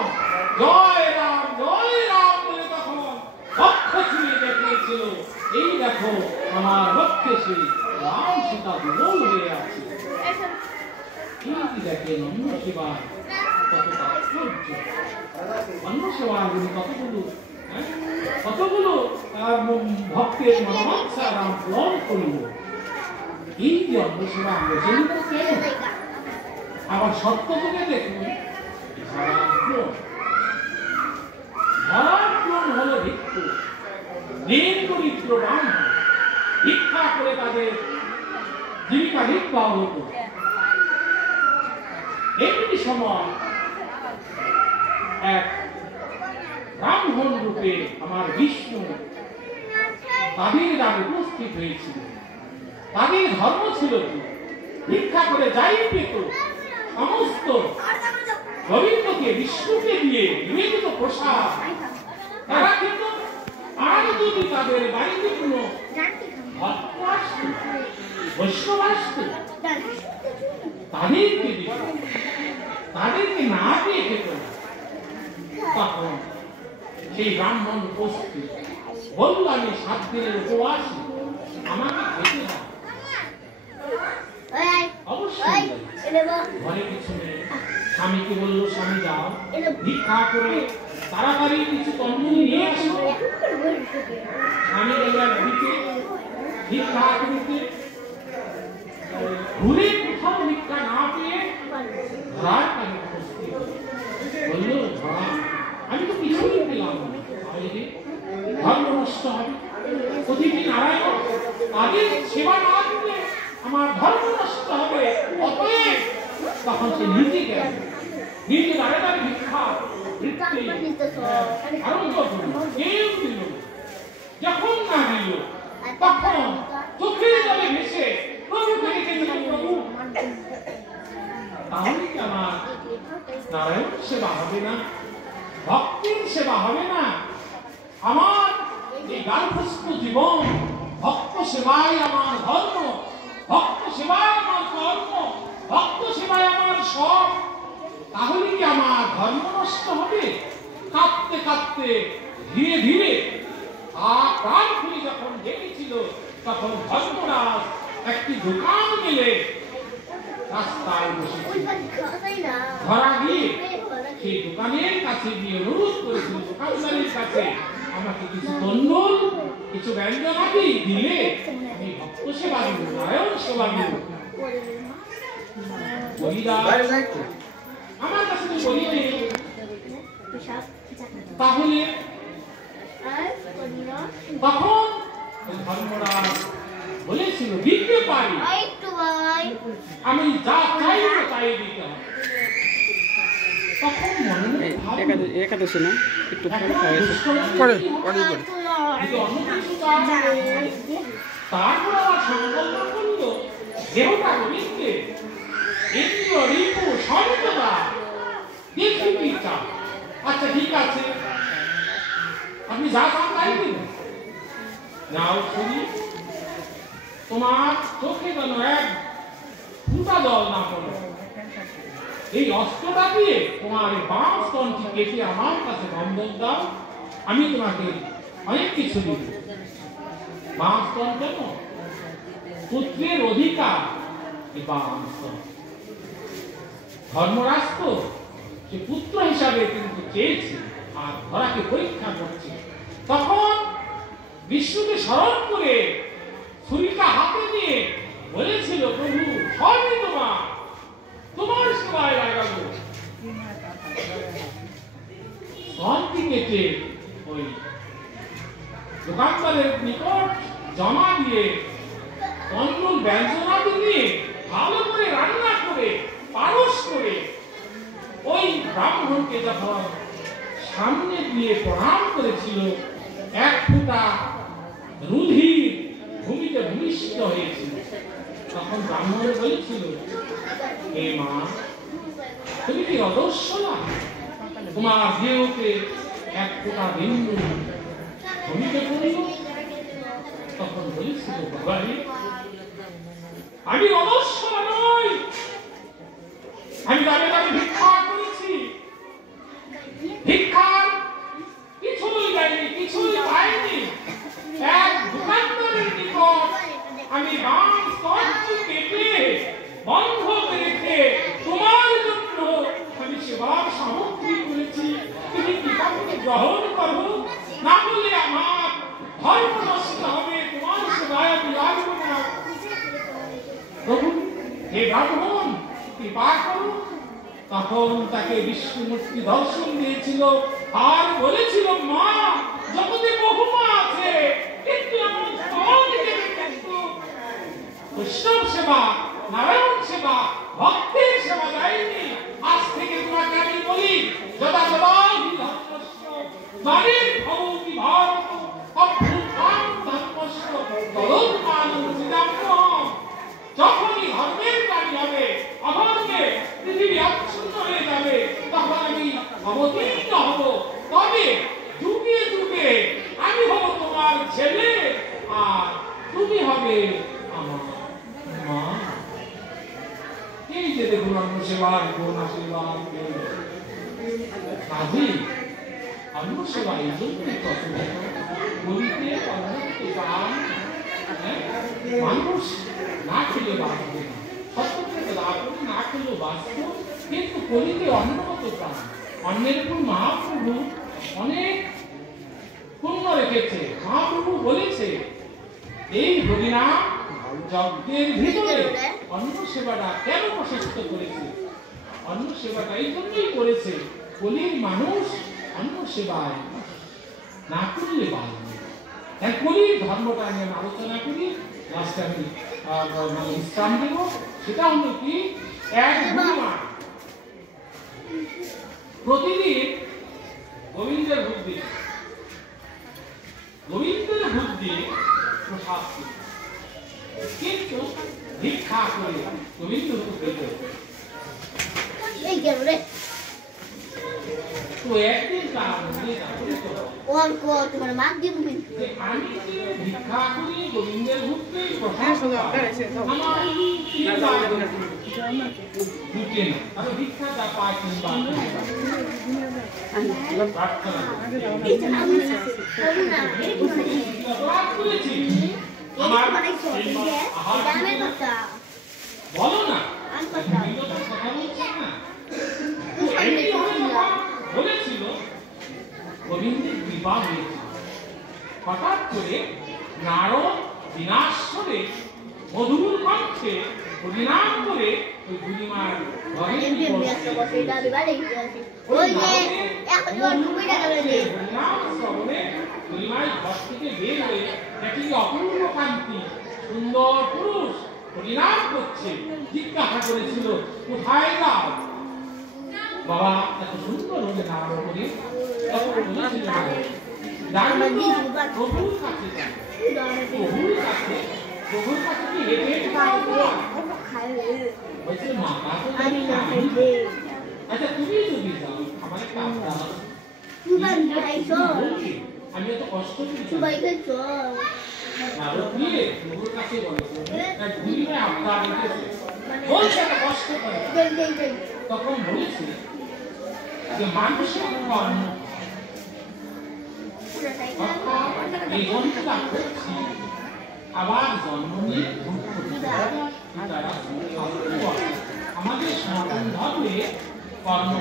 জয় রাম বলে তখন বক্ষ ছুঁয়ে দেখিয়েছিল, এই দেখো আমার বক্ষে সেই রাম সীতা দুর্বল হয়ে আছে। এই দেখেন অন্য সেবা কত তাৎপর্য, অন্য সেবা কতগুলো ভক্তের মনোবাঞ্ছা রাম পূরণ করল। এই যে অন্য সেবা আমরা জেনে কেন? আবার সত্য যুগে দেখুন, ধরাক্রম হলো ভিক্ষু, দিন দরিদ্র ব্রাহ্মণ ভিক্ষা করে তাদের জীবিকা নির্বাহ হতো। এমনি সময় এক ব্রাহ্মণ রূপে আমার বিষ্ণু তাদের দ্বারে উপস্থিত হয়েছিল। তাদের ধর্ম ছিল কি, ভিক্ষা করে যাই পেত সমস্ত গোবিন্দকে বিষ্ণুকে দিয়ে নিবেদিত প্রসাদ তারা কিন্তু, আর যদি তাদের বাড়িতে কোনো ভক্ত আসত, বৈষ্ণব আসত, তাদেরকে দিত, তাদেরকে না দিয়ে খেত না। তখন সেই ব্রাহ্মণ উপস্থিত বলল, আমি 7 দিনের উপবাস, আমাকে খেতে হবে। অবশ্যই ঘরে কিছু নেই, স্বামীকে বললো, স্বামী যাও ভিক্ষা করে তাড়াতাড়ি কিছু তন্দুরি নিয়ে আসো। স্বামী গেল একদিকে ভিক্ষা করতে, ঘুরে কোথাও ভিক্ষা না পেয়ে ঘোড়ার কাছে উপস্থিত বললো, ঘোড়া আমি তো কিছুই পেলাম না, ধর্ম নষ্ট হবে, প্রতিদিন নারায়ণ তাদের সেবা না দিলে আমার ধর্ম নষ্ট হবে। অতএব তখন সে নিজে গেল, নিজে দাঁড়িয়ে দাঁড়িয়ে ভিক্ষা আরম্ভ করল। কেউ দিল, যখন না দিল তখন চোখের জলে ভেসে প্রভুকে ডেকেছিলাম, প্রভু তাহলে কি আমার নারায়ণ সেবা হবে না, ভক্তির সেবা হবে না? আমার এই গার্হস্থ্য জীবন, ভক্ত সেবাই আমার ধর্ম, ভক্ত সেবাই আমার কর্ম, ভক্ত সেবাই আমার সব, তাহলে কি আমার ধর্ম নষ্ট হবে? কাঁদতে কাঁদতে ধীরে ধীরে প্রাণ খুলে যখন ডেকেছিল, তখন ধর্মরাজ একটি দোকান গেলে রাস্তায় বসেছিল। ধরা গিয়ে সেই দোকানের কাছে গিয়ে অনুরোধ করেছিল, দোকানদারের কাছে আমাকে কিছু তন্ডুল, কিছু ব্যঞ্জনাদি দিলে আমি ভক্ত সেবা দিব, নারায়ণ সেবা দিব। আমার কাছে তো বলি নেই, তাহলে তখন ধর্মরাজ বলেছিল, দিতে পারি, আমি যা চাইব তাই দিতে হবে। তখন মনে একাদশী না একটু পরে তারপর আমার সংকল্প করল, দেহটা গোবিন্দকে ইন্দ্রিয় রিপু সর্বদা দেখি কি চান। আচ্ছা ঠিক আছে, আপনি যা চান তাই দিন। নাও শুনি, তোমার চোখে যেন এক ফুটা জল না পড়ে, এই অস্ত্রটা দিয়ে তোমার এই বাম স্তনটি কেটে আমার কাছে বন্ধক দাও, আমি তোমাকে অনেক কিছু দিব। বাম স্তন কেন? পুত্রের অধিকার এই বাম স্তন। ধর্মরাষ্ট্র সে পুত্র হিসাবে কিন্তু চেয়েছে আর ধরাকে পরীক্ষা করছে। তখন বিষ্ণুকে স্মরণ করে ছুরিটা হাতে নিয়ে বলেছিল, প্রভু সবই তোমার সেবায় লাগাবো। স্তনটি কেটে ওই দোকানদারের নিকট জমা দিয়ে তন্ডুল ব্যঞ্জনাদি নিয়ে ভালো করে রান্না করে পারস করে ওই ব্রাহ্মণকে যখন সামনে দিয়ে প্রণাম করেছিল, এক ফোঁটা রুধির ভূমিতে ভূমিষ্ঠ হয়েছিল। তখন ব্রাহ্মণ বলেছিল, হে মা, তুমি কি অদস্য না? তোমার দেহতে এক ফোঁটা বিন্দু ভূমিতে পড়ল। তখন বলেছিল, বাবারে, আমি অদস্য নই, আমি দাঁড়ে দাঁড়িয়ে ভিক্ষা করেছি, ভিক্ষার কিছুই যায়নি, কিছুই পাইনি। এক দোকানদারের নিকট আমি বাম স্তনটি কেটে বন্ধ রেখে তোমার জন্য আমি সেবার সামগ্রী করেছি, তুমি কৃপাকে গ্রহণ করো, না হলে আমার ধর্ম নষ্ট হবে, তোমার সেবায় আমি লাগবো না। প্রভু হে ব্রাহ্মণ, কৃপা করো। তখন তাকে বিষ্ণুমূর্তি দর্শন দিয়েছিল আর বলেছিল, মা, জগতে বহু মা আছে, কিন্তু আমার স্তন কেটে কিন্তু বৈষ্ণব সেবা, নারায়ণ সেবা, ভক্তের সেবা দেয়নি। যে দেখুন অন্য সেবার গুণ আশীর্বাদ কাজী অন্য সেবা এই জন্যই প্রচলিত বলিতে অন্যকে দান মানুষ না খেলে বাঁচবে না সত্যকে আপনি না খেলেও বাঁচত কিন্তু কলিতে অন্নগত প্রাণ অন্যের উপর মহাপ্রভু অনেক পুণ্য রেখেছে মহাপ্রভু বলেছে এই হরিনাম যজ্ঞের ভিতরে অন্ন সেবাটা কেন প্রশস্ত করেছে অন্ন সেবাটা এই জন্যই করেছে কলির মানুষ অন্ন সেবায় না করলে বাঁচবে তাই কলির ধর্মটা আমি আলোচনা করি লাস্টে আমি বিশ্রাম দেব সেটা হলো কি এক প্রতিদিন গোবিন্দের বুদ্ধি প্রসাদ কিন্তু ভিক্ষা করে গোবিন্দ তো একদিন তোমার মা দিব আমি ভিক্ষা করি গোবিন্দের ভক্তি প্রসাদ আমার ঢুকে না আমি ভিক্ষা যা পাই কিংবা প্রার্থনা করেছি আমার বলো না বলেছিল গোবিন্দের কৃপা হয়েছে হঠাৎ করে নারদ বিনাশ্বরে মধুর কণ্ঠে হরিনাম করে ওই বুড়িমার ঘরে বুড়িমার ঘর থেকে বের হয়ে একটি অপূর্ব কান্তি সুন্দর পুরুষ হরিনাম করছে জিজ্ঞাসা করেছিল কোথায় যাও বাবা এত সুন্দর হলে নাম করে প্রভুর কাছে প্রভুর কাছে কি হেঁটে আচ্ছা তুমি যদি যাও আমার কাজ দাও আমি এত কষ্ট প্রভুর কাছে কষ্ট করে তখন বলেছে যে মানুষের কর্ম এই জন্মটা করছি আবার জন্ম নিয়ে আমাদের সনাতন ধর্মে কর্ম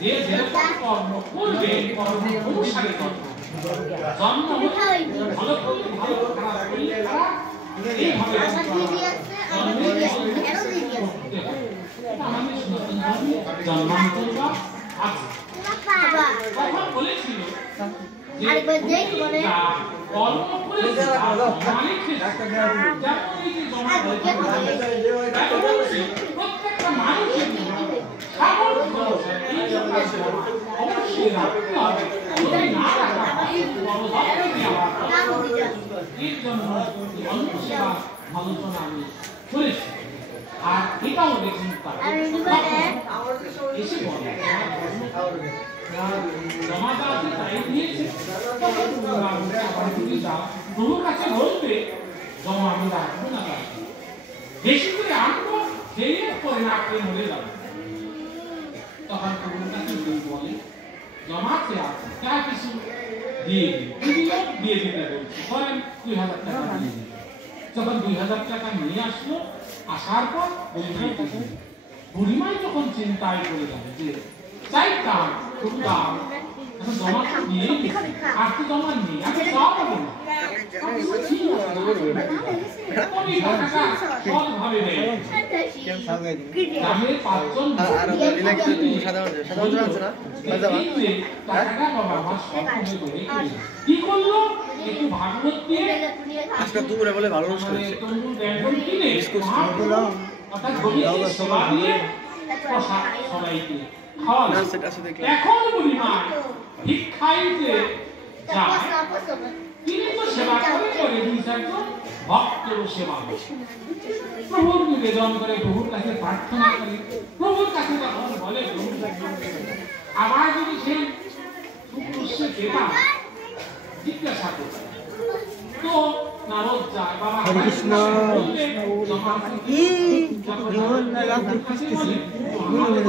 যে যেরকম কর্ম করবে কর্ম অনুসারে কর্ম জন্ম ভালো করলে ভালো খারাপ করলে খারাপ এইভাবে আমাদের সনাতন ধর্মে জন্মান্তর আছে কথা বলেছিল যে কর্ম করে প্রত্যেকটা মানুষের অবশ্যই রাখতে হবে না রাখা এর জন্য অন্নসেবা আলোচনা আমি করেছি আর এটাও দেখুন এসে বলে জমাদারকে তাই দিয়েছে প্রভুর কাছে বলবে জমা আমি রাখবো না বেশি করে আনবো সেই পরে না করে মরে যাবে তখন প্রভুর কাছে বলে জমাতে আছে যা কিছু দিয়ে দিয়ে দিতে বলছি ধরেন 2000 টাকা দিয়ে দিবে যখন 2000 টাকা নিয়ে আসলো আসার পর বুড়িমাই যখন চিন্তায় পড়ে যাবে যে চাইতাম করতাম এখন জমা দিয়ে আর তো জমা নেই আমি সব হবে না সবভাবে নেই গ্রামের 5 জন কি করলো একটু ভাগবত দিয়ে আজকে দুপুরে বলে ভালো কিনে অর্থাৎ গোবিন্দের সেবা দিয়ে সবাইকে এখন বুড়িমা ভিক্ষাইতে যায় তিনি তো সেবা করে ভক্তের সেবা প্রভুর নিবেদন করে প্রভুর কাছে প্রার্থনা করে প্রভুর কাছে তখন বলে আবার যদি সেই সুপুরুষে পেতাম জিজ্ঞাসা করতাম তো নারদ যায় বাবা হরে কৃষ্ণ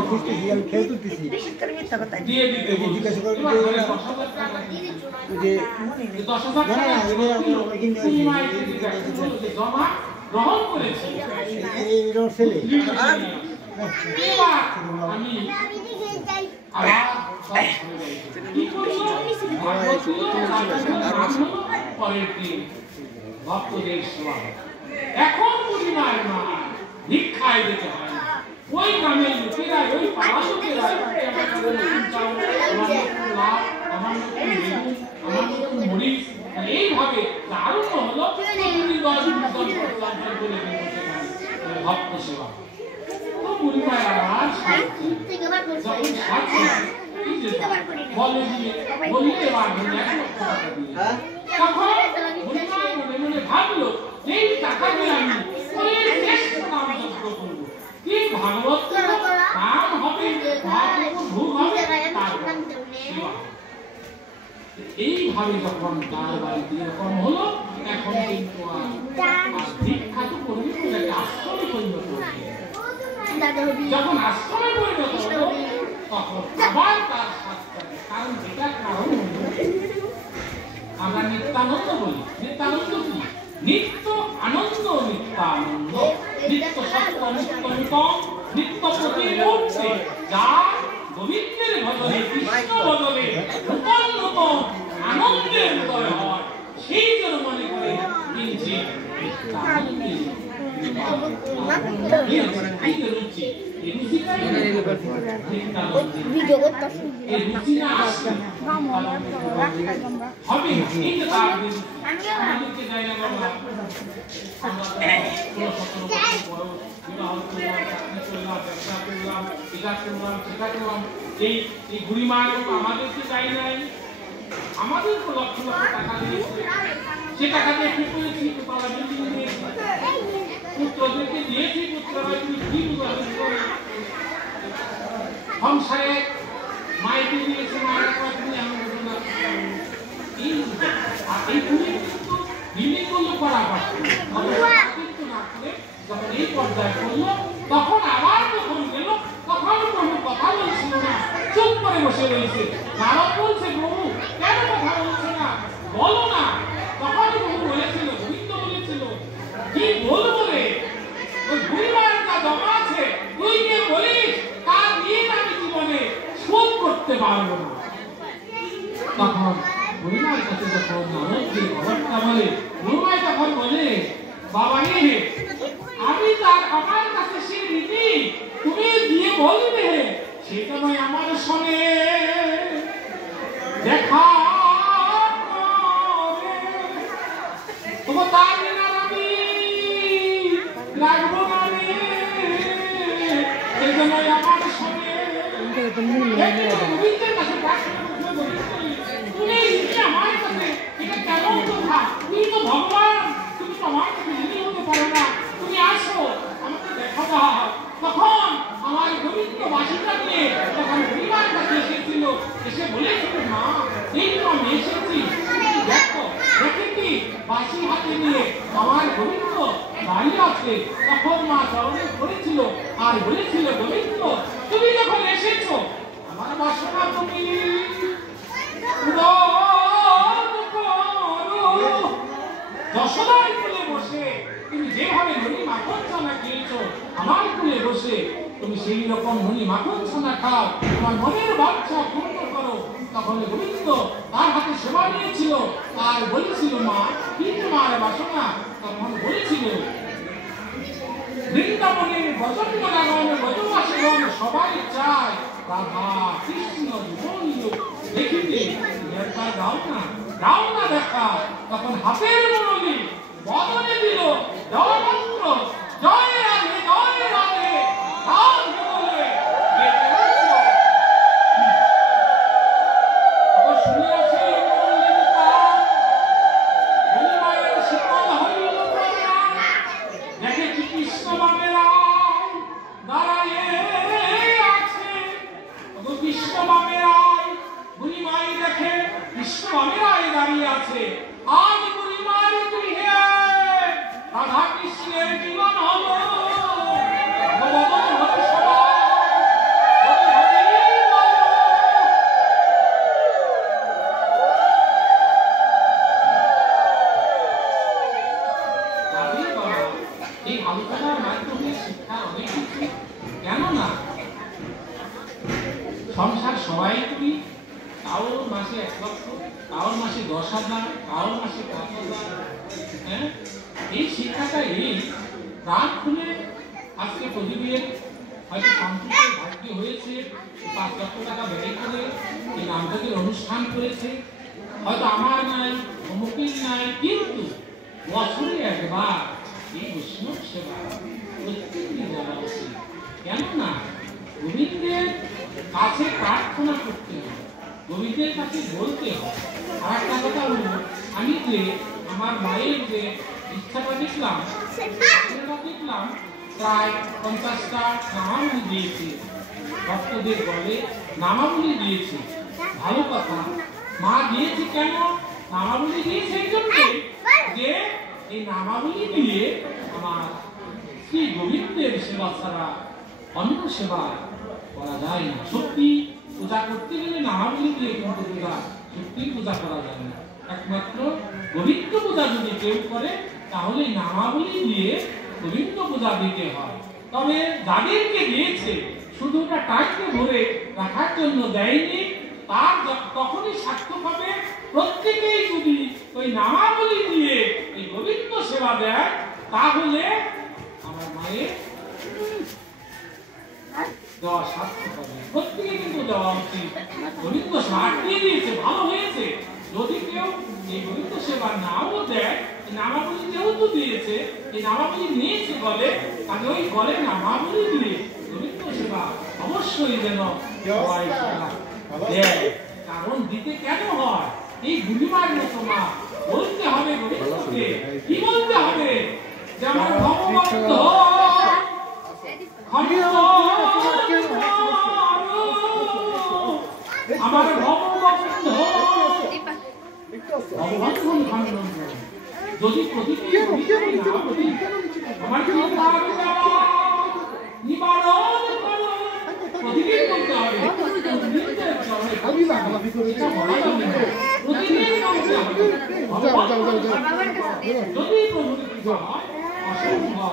খুঁজতেছি আমি খেয়ে তুলতেছি দিয়ে দিতে জিজ্ঞাসা করবি যে 10,000 টাকা জমা গ্রহণ করেছি এই ছেলে এবার আমি আবার কি করবো পরের দিন ভক্তদের সেবা এখন পূর্ণিমার মা ভিক্ষায় যেতে হয় না ওই গ্রামের লোকেরা ওই পাড়া লোকেরা এইভাবে দারুণ হলো ভক্ত সেবা তো পূর্ণিমায় আবার যখন বলে দিয়ে বলিতে পারবেন 1 লক্ষ টাকা দিয়ে তখন পূর্ণিমা মনে মনে ভাবলো এই টাকা দিয়ে আমি নাম যজ্ঞ করবো কি ভাগবত নাম হবে ভোগ হবে এইভাবে যখন তার বাড়িতে এরকম হলো এখন কিন্তু আর দীক্ষা তো করবি আশ্রমে পরিণত যখন আশ্রমে পরিণত হলো তখন আবার তার শাস্ত্র কারণ যেটা কারণ আমরা নিত্যানন্দ বলি নিত্যানন্দ কি নিত্য আনন্দ নিত্যানন্দ নিত্য সত্য নিত্য নিত্য প্রতিমূর্তি যা গোবিন্দের ভজনে কৃষ্ণ ভজনে নূতন নূতন আনন্দের উদয় হয় সেই জন্য মনে করে কিঞ্চিত আমাদেরকে চাই নাই আমাদের লক্ষ লক্ষ টাকা দিয়েছে সে টাকা দিয়ে কি করেছি পুত্রদেরকে দিয়েছি পুত্ররা তুমি কি সংসারে মাইকে দিয়েছে মায়ের তুমি এমন ঘটনা আর এই তুমি কিন্তু বিভিন্ন লোক করা কিন্তু না করে যখন এই পর্যায়ে করলো তখন আবার যখন গেল তখন প্রভু কথা বলছিল না চুপ করে বসে রয়েছে নারদ বলছে প্রভু কেন কথা বলছে না বলো না তখন প্রভু বলেছিল গোবিন্দ বলেছিল কি বলবো রে ওই ভুলবার যা জমা আছে তুই কে বলিস তার নিয়ে আমি জীবনে শোধ করতে পারবো না তখন ভুলবার কাছে যখন নারদকে খবরটা বলে ভুলবার তখন বলে বাবা রে আমি তার আমার কাছে সে রীতি তুমি দিয়ে বলবে সেটা নয় আমার সঙ্গে দেখা তোমার তার আমি লাগবো না রে সেটা নয় আমার সঙ্গে তুমি আমার কাছে এটা কেমন কথা তুমি তো ভগবান তুমি তো আমার কাছে ঋণী হতে পারো না তুমি আসো আমাকে দেখা দাও তখন আমার গোবিন্দ বাসিটা নিয়ে তখন পরিবার কাছে এসেছিল এসে বলেছিল মা এই তো আমি এসেছি দেখো দেখেছি বাসি হাতে নিয়ে আমার গোবিন্দ দাঁড়িয়ে আছে তখন মা চরণে পড়েছিল আর বলেছিল গোবিন্দ তুমি যখন এসেছো আমার বাসনা তুমি যশোদার কোলে বসে তুমি যেভাবে ননি মাখন ছানা খেয়েছো আমার কোলে বসে তুমি সেই রকম ননি মাখন ছানা খাও তোমার মনের বাচ্চা পূর্ণ করো তখন গোবিন্দ তার হাতে সেবা নিয়েছিল আর বলেছিল মা কি তোমার বাসনা তখন বলেছিল বৃন্দাবনের ভজন গান ব্রজবাসীগণ সবাই চায় রাধা কৃষ্ণ দেখিতে গাও না দেখা তখন হাতের মুরলি বদনে দিল জয় মন্ত্র জয় রাধে জয় রাধে রাধে বলে শুনিয়া সেই মুরলিটা হরিমায়ের শীতল হইল দেখেছি কৃষ্ণ বামেরা দাঁড়ায়ে আছে কৃষ্ণ বামেরা বুড়িমাই দেখে কৃষ্ণ বামেরাই দাঁড়িয়ে আছে আজ বুড়িমাই তুই হে কারোর মাসে 1 লক্ষ, কারোর মাসে 10,000, কারোর মাসে 5,000। হ্যাঁ, এই শিক্ষাটা এই প্রাণ খুলে আজকে প্রদীপের হয়তো সম্পূর্ণ ভাগ্য হয়েছে 5 লক্ষ টাকা ব্যয় করে এই নামজাতির অনুষ্ঠান করেছে, হয়তো আমার নাই অমুকের নাই, কিন্তু বছরে একবার এই বৈষ্ণব সেবা প্রত্যেকদিন জানা উচিত। কেননা গোবিন্দের কাছে প্রার্থনা করতে হয়, গোবিন্দের কাছে বলতে হয়। আর একটা কথা হলো, আমি যে আমার মায়ের যে ইচ্ছাটা দেখলাম প্রায় 50টা নামাবলী দিয়েছে, ভক্তদের বলে নামাবলী দিয়েছে। ভালো কথা, মা দিয়েছে কেন? নামাবলী দিয়েছে এই জন্য যে এই নামাবলী দিয়ে আমার শ্রী গোবিন্দের সেবা ছাড়া অন্য সেবা করা যায় না। সত্যি পূজা করতে গেলে নামাবলী দিয়ে কিন্তু পূজা সত্যি পূজা করা যায় না। একমাত্র গোবিন্দ পূজা যদি কেউ করে তাহলে নামাবলী দিয়ে গোবিন্দ পূজা দিতে হয়। তবে যাদেরকে দিয়েছে শুধু ওটা টাইটে ধরে রাখার জন্য দেয়নি, তার তখনই সার্থক হবে প্রত্যেকেই যদি ওই নামাবলী দিয়ে এই গোবিন্দ সেবা দেয়, তাহলে আমার মায়ের দেওয়া সার্থক হবে। প্রত্যেকে কিন্তু দেওয়া উচিত। গোবিন্দ সেবা দিয়ে দিয়েছে, ভালো হয়েছে। যদি কেউ এই গোবিন্দ সেবা নাও দেয়, নামাবলী যেহেতু দিয়েছে, এই নামাবলী নিয়েছে বলে, আগে ওই বলে নামাবলী দিয়ে গোবিন্দ সেবা অবশ্যই যেন দেয়। কারণ দিতে কেন হয়? এই গুলিমার মতো মা বলতে হবে গোবিন্দকে, কি বলতে হবে? যে আমার ভগবন্ত আমার ভগবন্ত যদি আমার নিবারণ করো, প্রতিদিন বলতে হবে।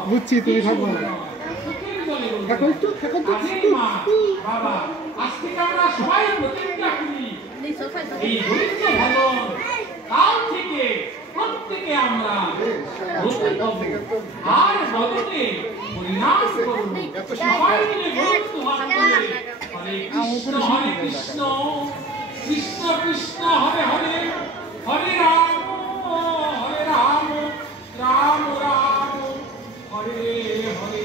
বুঝছি, তুমি থাকবো না। বাবা, আজকে আমরা সবাই প্রতিজ্ঞা করি এই গোবিন্দ ভজন কাল থেকে প্রত্যেকে আমরা আর বদনে পরিণাম করব। সবাই মিলে বলতে হবে হরে কৃষ্ণ কৃষ্ণ কৃষ্ণ হরে হরে, হরে রাম রাম রাম হরে হরে।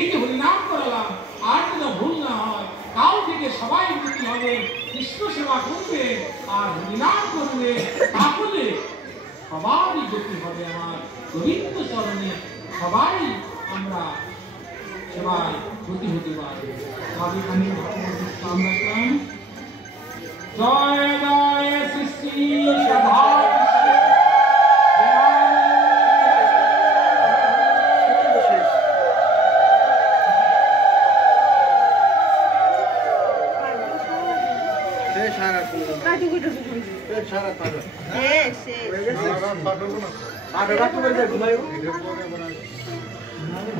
এই যে হরিনাম করালাম, আর যেন ভুল না হয়। কাল থেকে সবাই প্রতি হবে কৃষ্ণ সেবা করবে আর হরিনাম করবে, তাহলে সবারই গতি হবে আমার গোবিন্দ চরণে। সবাই আমরা সেবায় গতি হতে পারবে। জয় জয় শ্রী শ্রী রাধা। সারা